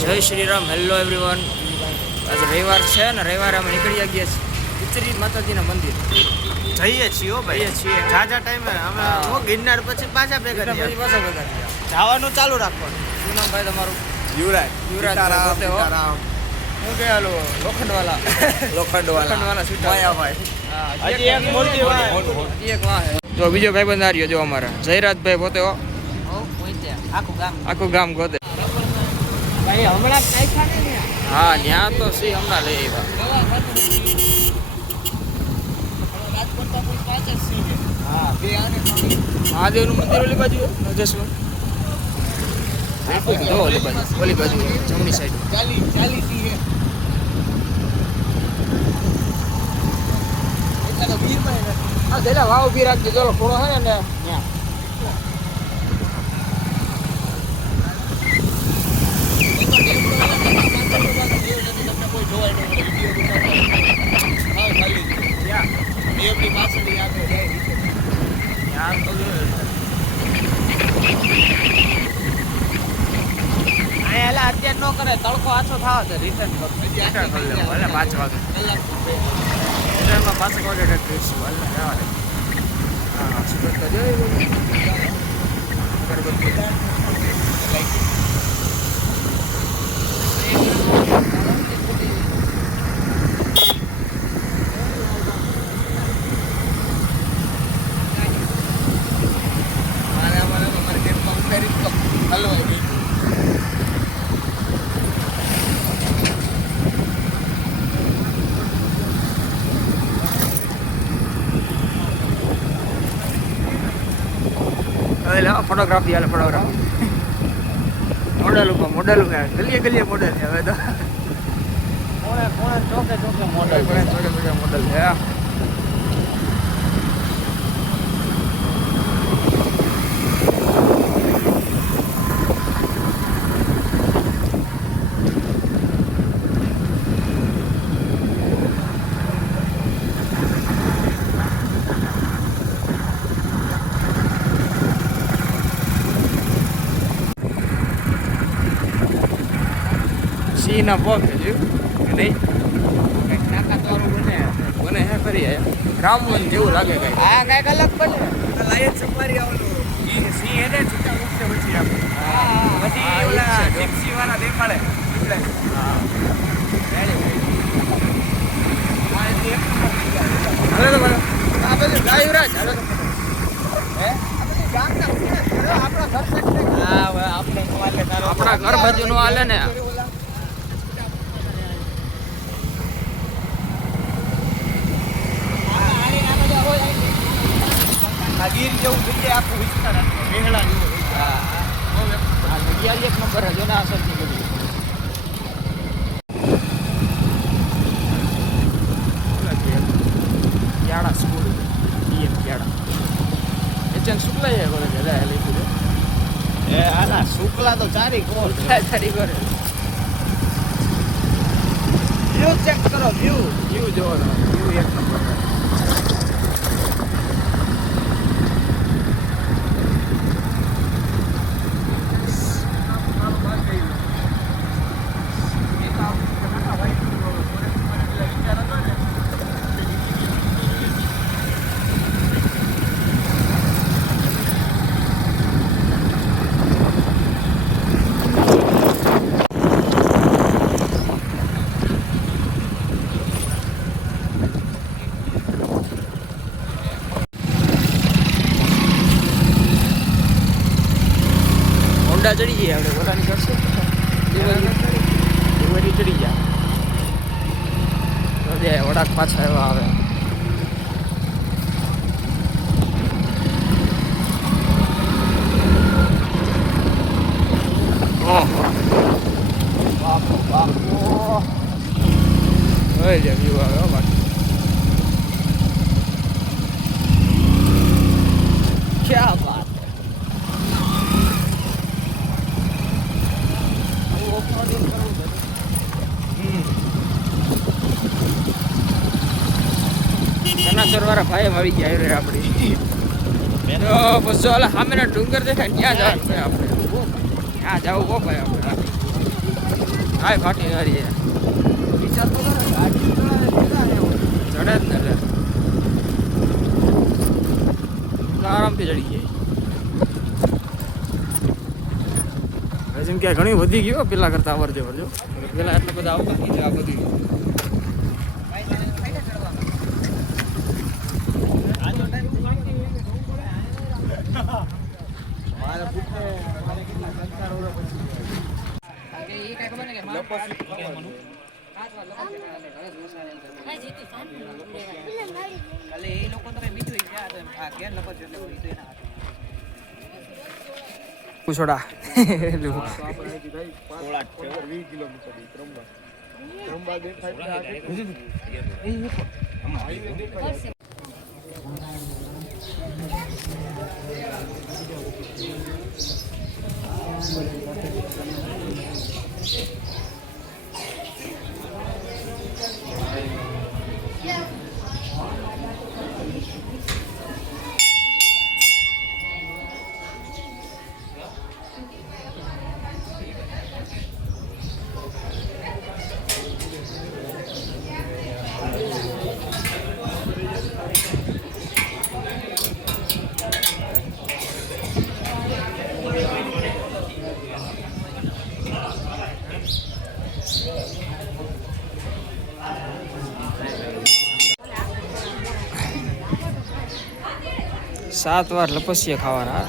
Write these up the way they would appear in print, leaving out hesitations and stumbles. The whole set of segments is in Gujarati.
જય શ્રી રામ. Hello everyone. આજે રવિવાર છે ને, રવિવારે અમે નીકળી ગયા છીએ ઉત્તરી માતાજીના મંદિર. જઈએ છીએ હો ભાઈ, છીએ જાજા ટાઈમે અમે ગિરનાર પછી પાછા ભેગા જવાનું ચાલુ રાખવાનું. શું નામ ભાઈ તમારું? યુવરાજ. યુવરાજ પોતે હો. હું કે હાલો લોખંડવાલા માયાભાઈ. હજી એક મોટી એક વાહ જો બીજો ભાઈ બંધ આ રહ્યો જો અમારા જયરાજભાઈ પોતે હો. આખું ગામ ગોતે. હા ત્યાં તો સી હમણાં લઈ આવ્યા. મહાદેવનું મંદિર ઓલી બાજુ જશું. ઓલી બાજુ જમણી સાઈડ. વાવ ઉભી રાખજો. ચલો થોડો હે ને અત્યારે ન કરે. તડકો આછો થાવ છે રિટર્ન કરી 5 વાગે. રિટર્નમાં 5 વાગે કરીશું. હા સુરત તો જોઈ ફોટોગ્રાફી હાલે. ફોટોગ્રાફી મોડલ ઉપર ગલીએ મોડલ છે હવે તો. ચોકે મોડલ છે. ના પગ છે નહીં બને હે કરી રામવન જેવું લાગે કઈ. હા કઈક અલગ બને. લાયક સફારી આવવાનું સિંહ એને છૂટા મૂકશે પછી આપણે પછી ઓલા જીપ્સી વાળા દેખાડે. હાલો તો બોલો આ બધું ગાયુરાજ. હાલો તો આપણા ઘર બાજુ નો હાલે ને. ગીર જેવું જગ્યાએ આખું વિસ્તાર મેઘડા જેવું. જગ્યા એક નંબર જો ને અસર થી બધું. યાડા સ્કૂલ ડીએમ યાડા એચએન શુક્લા છે કોલેજ એટલે લીધું એ આના શુક્લા તો ચારી કોર કરે. વ્યૂ ચેક કરો. વ્યૂ જોવો વ્યૂ એક નંબર. ચડી જઈએ આપણે બોલાની કરશે દેવરી ચડી જાય વડાક પાછા એવા આવે. વ્યૂ આવે બાકી ક્યાં બાત. સનાસર વાળા ભાઈ આવી ગયા આપણી તો બસ ઓલા સામેના ડુંગર દેખાય ત્યાં જવાનું છે આપણે ત્યાં જવું બહુ ભાઈ આપણે હાય ફાટી હારી વિચાર તો કરે ગાડી ચડે જ ને આરામથી ચડી જાય જેમ કે ઘણી વધી ગયો પેલા કરતા અવર જવર જો પેલા એટલા બધા આવતા નહીં આ બધી પૂછોડા સાત વાર લપસિયા ખાવાના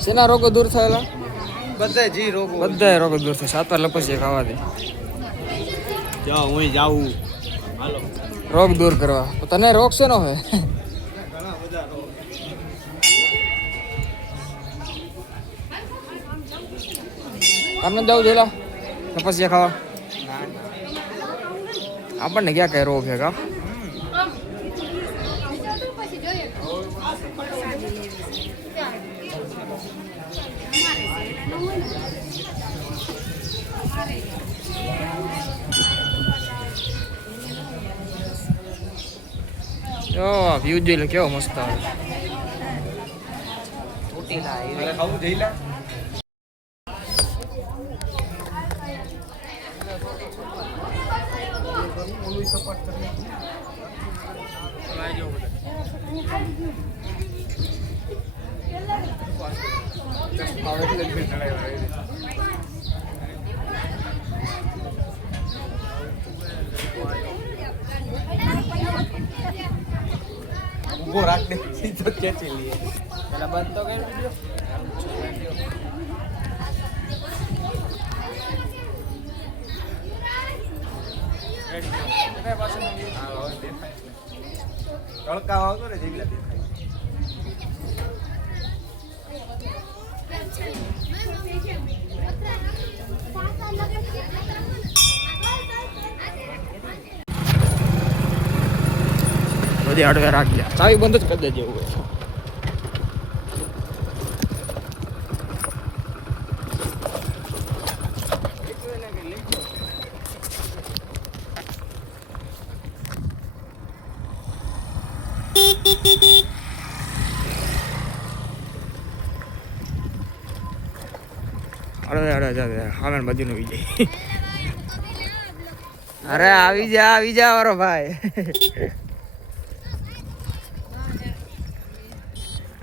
શેના રોગો દૂર થયેલા બધા રોગો દૂર થાય 7 વાર લપસિયા ખાવાથી જાઓ હું જાઉં રોગ દૂર કરવા તો તને રોગ શેનો હોય તમને જાવ જોલા લપસિયા ખાવા આપણને ક્યાં કઈ રોગ છે કા વ્યૂ જોઈ લે કેવો મસ્ત આવે ઉભો રાખ દે સીધો ખેંચી લઈએ પેલા બંધ તો કરી વિડિયો તડકા આવતો ને જેટલા દેખાય બધી હડવે રાખી ચાવી બંધ જ કરી દેજે એવું હોય અરે બધીનું વિજય અરે આવી જા મારો ભાઈ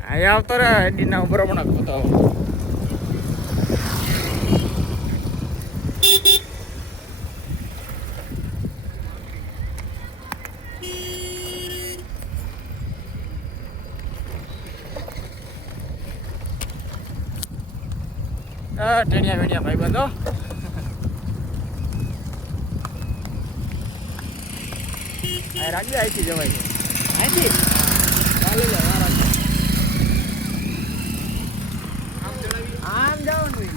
અહીંયા આવતો રે એડીના ઉપર પણ બતાવો ટેણિયા ભાઈ બંધો રાખજે અહીંથી જવાય છે અહીંથી ચાલે આમ જવાનું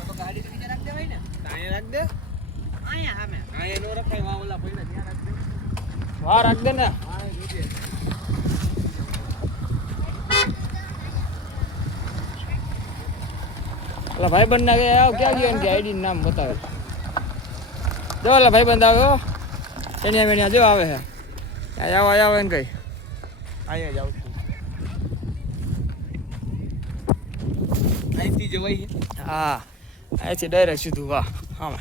તો ગાડી તો બીજા રાખ દેવાય ને અહીંયા રાખ દે અહીંયા સામે અહીંયા નો રખાય વા ઓલા પૈડા ત્યાં રાખ દે વાહ રાખ દે ને ઓલા ભાઈબંધ ના આવ ક્યાં ગયો ને કે આઈડી નામ બતાવે જો ઓલા ભાઈબંધ આવ્યો ટેણિયા વેણિયા જો આવે હે આવો ને કઈ અહીંયા જ આવતું અહીંથી જવાય હા અહીંથી ડાયરેક્ટ સીધું વાહ હા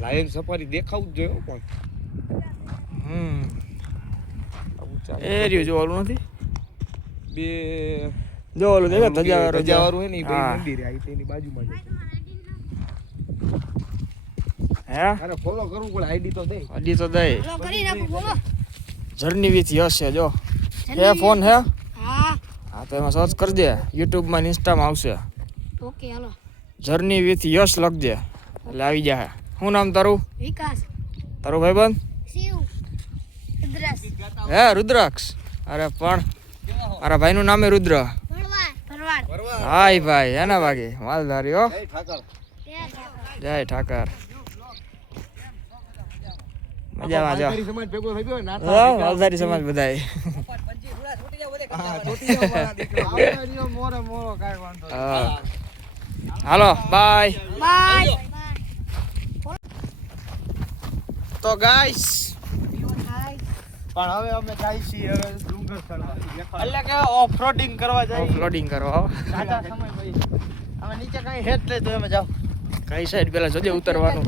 લાયન સફારી દેખાવું જ જોઈએ પણ એ રહ્યું જોવાનું નથી બે જો ઓલું દેખે ધજાવાળું ધજાવાળું હે ને ઈ બે હા. મંદિર આ તેની બાજુમાં જ છે. હે અરે ફોલો કરવું પડે આઈડી તો દે અડી તો દઈ બોલો કરી નાખો બોલો જર્ની વિથ યશ છે જો હે ફોન હે હા હા તો એમાં સર્ચ કરજે યુટ્યુબમાં ને ઇન્સ્ટામાં આવશે ઓકે હાલો જર્ની વિથ યશ લખજે એટલે આવી જાય શું નામ તારું વિકાસ તારું ભાઈબંધ શિવ ઇદ્રસ હે રુદ્રાક્ષ અરે પણ મારા ભાઈનું નામ રુદ્ર ભરવાડ હાય ભાઈ એના વાગે માલધારી હો એ ઠાકર જય ઠાકર મજામાં જો માલધારી સમાજ ભેગો થઈ ગયો ને હા, માલધારી સમાજ બધાય હા ચોટીલા વાળા દીકરા આવડા રહ્યો મોરે મોરો કાઈ વાંધો નહીં. હા. હાલો બાય બાય તો ગાઈસ પણ હવે અમે જાય છીએ હવે ડુંગર ચડવા એટલે કે ઓફરોડિંગ કરવા જાય ઓફરોડિંગ કરવા સાચા સમય ભાઈ અમે નીચે કઈ હેત લઈ તો અમે જાવ કઈ સાઈડ પેલા જોજે ઉતરવાનું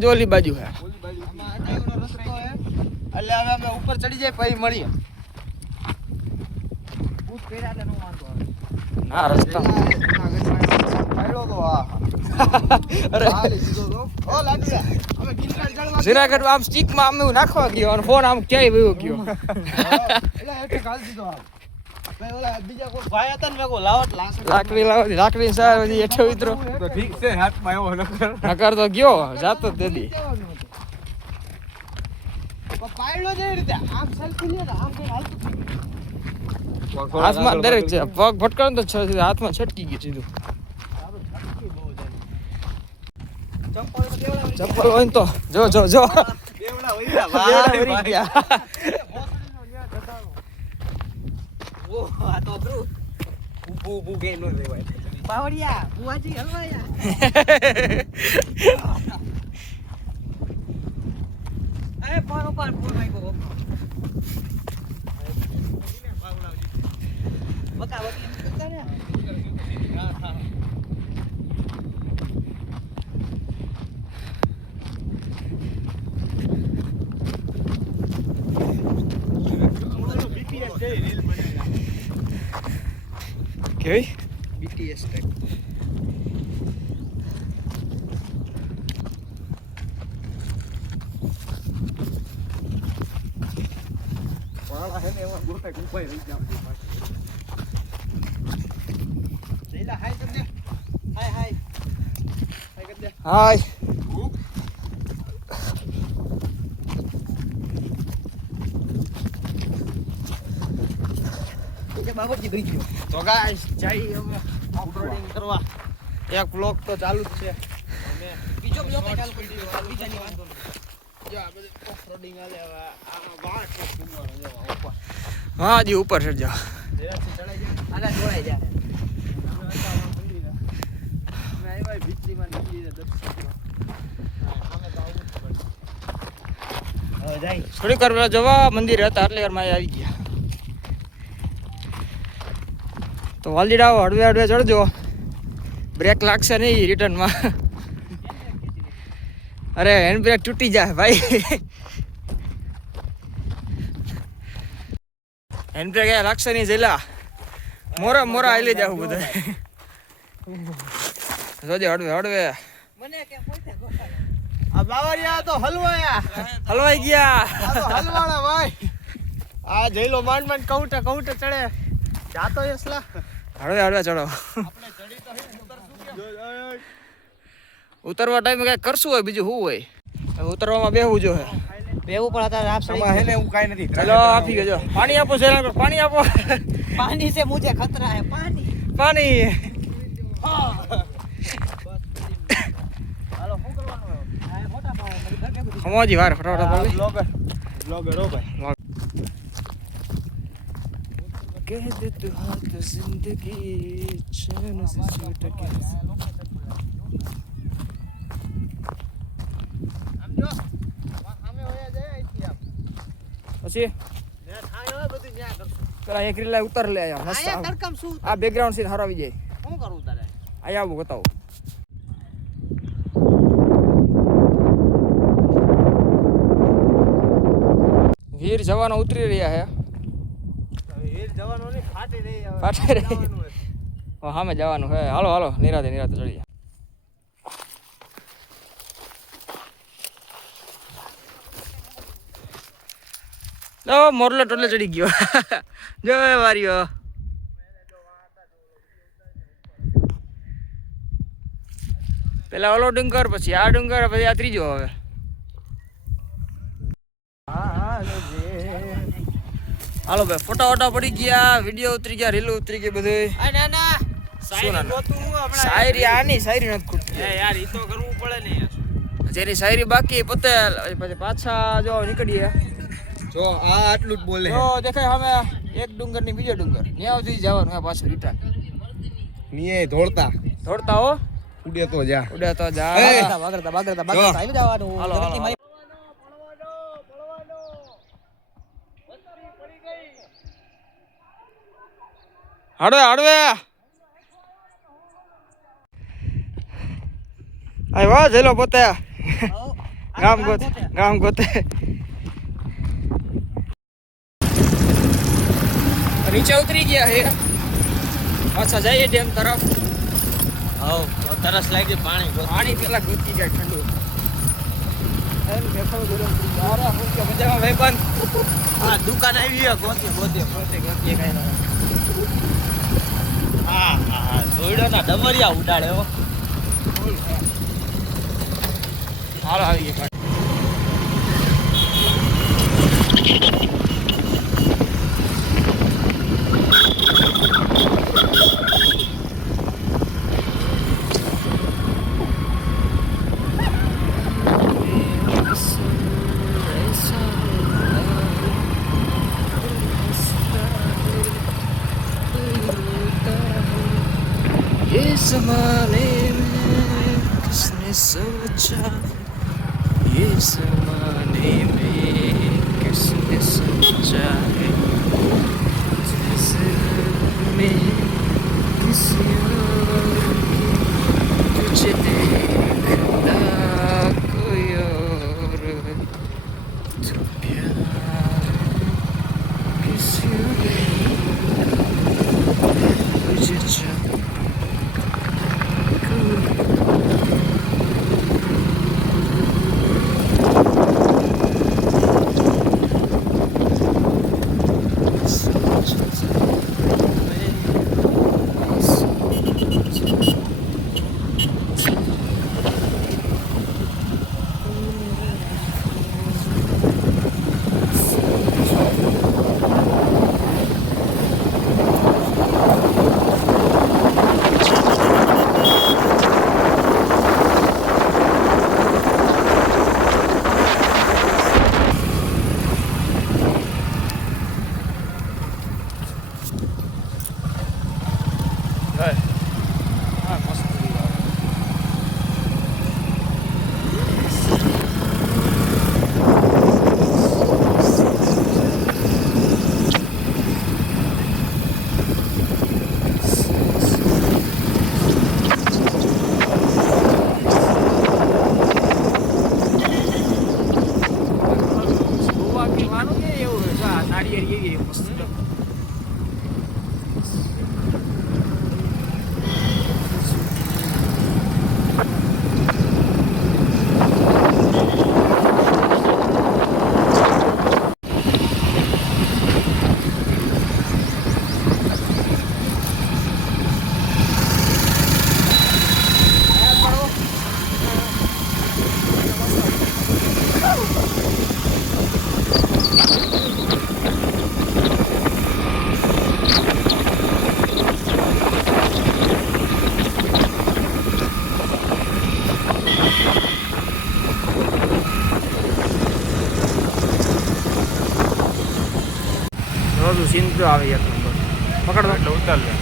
જો ઓલી બાજુ હે ઓલી બાજુ આનો રસ્તો હે એટલે હવે અમે ઉપર ચડી જાય પછી મળીએ બૂટ પહેર્યા એટલે નો વાંધો આવે ના રસ્તા પાડ્યો તો આ અરે હાલી સીધો તો ઓ લાડુયા અમે ગિરનાર ચડવા જુનાગઢ આમ સ્ટીક માં આમ એવું નાખવા ગયો અને ફોન આમ ક્યાંય વયો ગયો એટલે હેઠે ગાલ દીધો આ ભાઈ ઓલા બીજા કોઈ ભાઈ હતા ને મેં કહું લાવટ લાશે લાકડી સાર પછી હેઠો ઉતરો તો ઠીક છે હાથમાં એવો નકર નકર તો ગયો જાતો જ દેદી પાડ્યો જે રીતે આમ સેલ્ફી લે ને આમ કઈ હાલતું હાથમાં દરેક છે પગ ભટકાણ તો હાથમાં છટકી ગયું સીધું ચપ્પલ હોય ને તો જો જો જો બેવડા વઈરા બેવડા વળી ગયા. ઓ આ તો બ્રુ ઊભું ઊભું કે નો લેવાય બાવળિયા બુવાજી હલવાયા અરે પારો પાર ફોન આવ્યો બકા બકી કરતા ને બીટીએસ છે રીલ બનાવી કેવી બીટીએસ ટાઈપ વાળા હે ને એવા ગોટા ગુપાઈ રહી ગયા લેલા હાય કર દે હાય હાય હાય કર દે હાય કે બાબરજી ગઈ ગયો તો ગાઈસ જઈ અમે ઓફરોડિંગ કરવા એક બ્લોક તો ચાલુ જ છે અમે બીજો બ્લોક ચાલુ કરી દીધો બીજાની વાંધો નહીં જો આ બધું ઓફરોડિંગ આલે હવે આ વાટ ઘૂમવાનો જો ઉપર હા જી ઉપર ચડ જાઓ ધીરેથી ચડાઈ જાય આલા જોડાઈ જાય અમે આવ્યા ભીતરીમાં નીકળી દર્શન કરવા અમે તો આવું જ પડે હવે જાય થોડીક વાર પહેલા જવા મંદિર હતા એટલે વારમાં અહીં આવી ગયા તો વાલજીડા હળવે હળવે ચડજો બ્રેક લાગશે નહીં રિટર્નમાં અરે હેન્ડ બ્રેક તૂટી જાય ભાઈ હેન્ડ બ્રેક લાગશે નહીં જેલા મોરા મોરા આલી જાવ બધા જોજે હળવે હળવે મને કે પોતે ગોખાય આ બાવરિયા તો હલવાયા હલવાઈ ગયા આ તો હલવાણા ભાઈ આ જઈલો માંડ માંડ કઉટે ચડે જાતો યસલા હળવે હળવે ચડો આપણે ચડી તો ઉતરવા ટાઈમે કઈ કરશું હોય બીજું શું હોય ઉતરવામાં બેહવું જો હે બેવું પણ હતા આપ આમાં હે ને હું કાઈ નથી ચલો આપી ગયો જો પાણી આપો સેલા પાણી આપો पानी से मुझे खतरा है पानी પાણી હાલો શું કરવાનું આ મોટા પાવ મારી ઘર કે બધું ખમોજી વાર ફટાફટ બોલી બ્લોગર બ્લોગર હો ભાઈ कह दे तू हाँ तो जिंदगी चैन से छूट के આમ જો સામે હોયા જાય અહીંથી આમ પછી ને થાય હવે બધું ન્યા કરશું પેલા એક રીલા ઉતાર લે આયા મસ્ત આયા આમ. તડકમ શું આ બેકગ્રાઉન્ડ સીન હારો આવી જાય શું કરું તારે આયા આવું બતાવો વીર જવાનો ઉતરી રહ્યા હે હીર જવાનો નહીં ફાટી રહી હવે ફાટી રહી. જવાનું હે. સામે જવાનું હે હાલો હાલો નિરાતે નિરાતે ચડીએ ઓ મોરલો ટોલે ચડી ગયો જો વારીઓ પેલા ઓલો ડુંગર પછી આ ડુંગર પછી આ ત્રીજો હવે હાલો ભાઈ ફોટા વોટા પડી ગયા વિડીયો ઉતરી ગયા રીલ ઉતરી ગઈ બધું આ ના ના શું ના? શાયરી ગોતું હમણાં શાયરી આની શાયરી નથી ખૂટતી એ યાર ઈ તો કરવું પડે ને યાર જેની શાયરી બાકી પતે પછી પાછા જો નીકળીએ જો આ આટલું જ બોલે તો દેખાય અમે એક ડુંગર ની બીજો ડુંગર ત્યાં સુધી જવાનું હે પાછું રિટર્ન નીએ ધોળતા દોડતા હો ઉડે તો જા ઉડે તો જા એ! હાલો હાલો હડવે હડવે આય વાહ જેલો પોતે ગામ ગોતે નીચે ઉતરી ગયા હે પાછા જઈએ ડેમ તરફ હાઉ તરસ લાગી પાણી પાણી પેલા ગોતી જાય ઠંડુ એમ બેઠો ગરમ અરે હું કે મજામાં ભાઈબંધ આ દુકાન આવી હે ગોતી ગોતી કઈ ના હા હા દોડ્યો ના ડમરિયા ઉડાડે હો હાલો આવી ગયા ये ज़माने में किसने सोचा ये ज़माने में किसने सोचा है में किसी और की तुझे देखना कोई और तो प्यार किसी और तुझे चाह સીન તો આવે એક નંબર પકડ દો એટલે ઉતાર લે